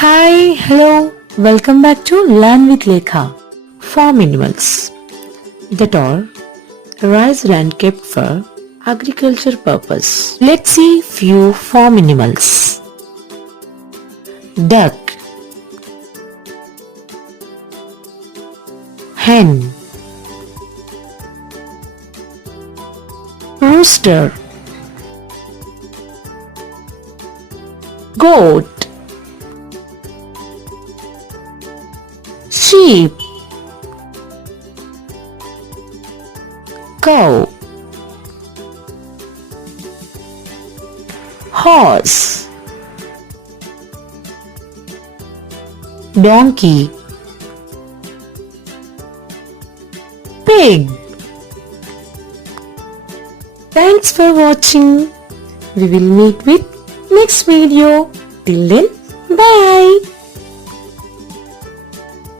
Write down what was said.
Hi, hello, welcome back to Learn with Lekha. Farm animals that are raised and kept for agriculture purpose. Let's see few farm animals. Duck, hen, rooster, goat, sheep, cow, horse, donkey, pig. Thanks for watching. We will meet with next video. Till then, bye.